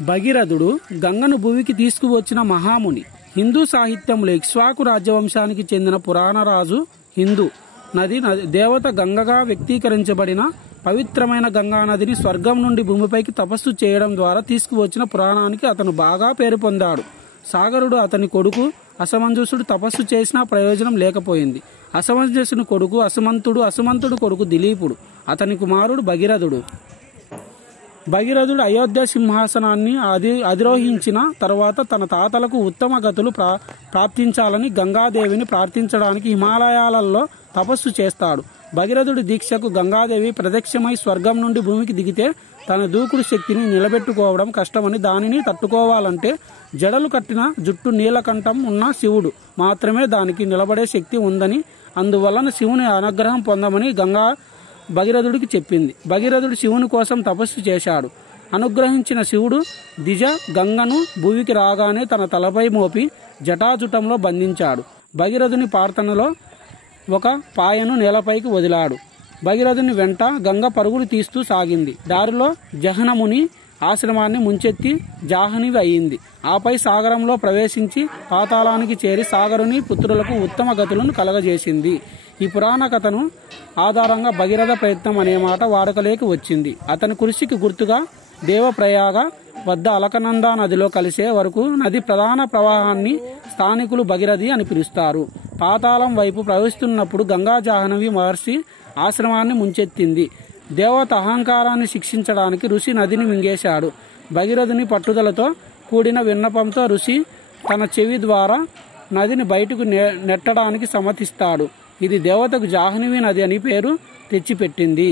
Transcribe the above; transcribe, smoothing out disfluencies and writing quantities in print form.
భగీరథుడు గంగను భూమికి తీసుకువచ్చిన మహాముని. హిందూ సాహిత్యంలో ఇక్ష్వాకు రాజ్యవంశానికి చెందిన పురాణ రాజు హిందూ నది దేవత గంగగా వ్యక్తీకరించబడిన పవిత్రమైన గంగా నదిని స్వర్గం నుండి భూమిపైకి తపస్సు చేయడం ద్వారా తీసుకువచ్చిన పురాణానికి అతను బాగా పేరు పొందాడు. సాగరుడు అతని కొడుకు అసమంజసుడు తపస్సు చేసినా ప్రయోజనం లేకపోయింది. అసమంజసుని కొడుకు అసుమంతుడు కొడుకు దిలీపుడు, అతని కుమారుడు భగీరథుడు. భగీరథుడు అయోధ్య సింహాసనాన్ని అధిరోహించిన తర్వాత తన తాతలకు ఉత్తమ గతులు ప్రాప్తించాలని గంగాదేవిని ప్రార్థించడానికి హిమాలయాలలో తపస్సు చేస్తాడు. భగీరథుడి దీక్షకు గంగాదేవి ప్రత్యక్షమై స్వర్గం నుండి భూమికి దిగితే తన దూకుడు శక్తిని నిలబెట్టుకోవడం కష్టమని, దానిని తట్టుకోవాలంటే జడలు కట్టిన జుట్టు నీలకంఠం ఉన్న శివుడు మాత్రమే దానికి నిలబడే శక్తి ఉందని, అందువలన శివుని అనుగ్రహం పొందమని గంగా భగీరథుడికి చెప్పింది. భగీరథుడు శివుని కోసం తపస్సు చేశాడు. అనుగ్రహించిన శివుడు గంగను భూమికి రాగానే తన తలపై మోపి జటాజుటంలో బంధించాడు. భగీరథుని ప్రార్థనలో ఒక పాయను నేలపైకి వదిలాడు. భగీరథుని వెంట గంగ పరుగులు తీస్తూ సాగింది. దారిలో జహనముని ఆశ్రమాన్ని ముంచెత్తి జాహ్నవి అయింది. ఆపై సాగరంలో ప్రవేశించి పాతాళానికి చేరి సాగరుని పుత్రులకు ఉత్తమ గతులను కలగజేసింది. ఈ పురాణ కథను ఆధారంగా భగీరథ ప్రయత్నం అనే మాట వాడుకలోకి వచ్చింది. అతని కృషికి గుర్తుగా దేవప్రయాగ వద్ద అలకనంద నదిలో కలిసే వరకు నది ప్రధాన ప్రవాహాన్ని స్థానికులు భగీరథి అని పిలుస్తారు. పాతాళం వైపు ప్రవహిస్తున్నప్పుడు గంగా జాహ్నవి మహర్షి ఆశ్రమాన్ని ముంచెత్తింది. దేవత అహంకారాన్ని శిక్షించడానికి ఋషి నదిని మింగేశాడు. భగీరథుని పట్టుదలతో కూడిన విన్నపంతో ఋషి తన చెవి ద్వారా నదిని బయటకు నెట్టడానికి సమ్మతిస్తాడు. ఇది దేవతకు జాహ్నవి నది అని పేరు తెచ్చిపెట్టింది.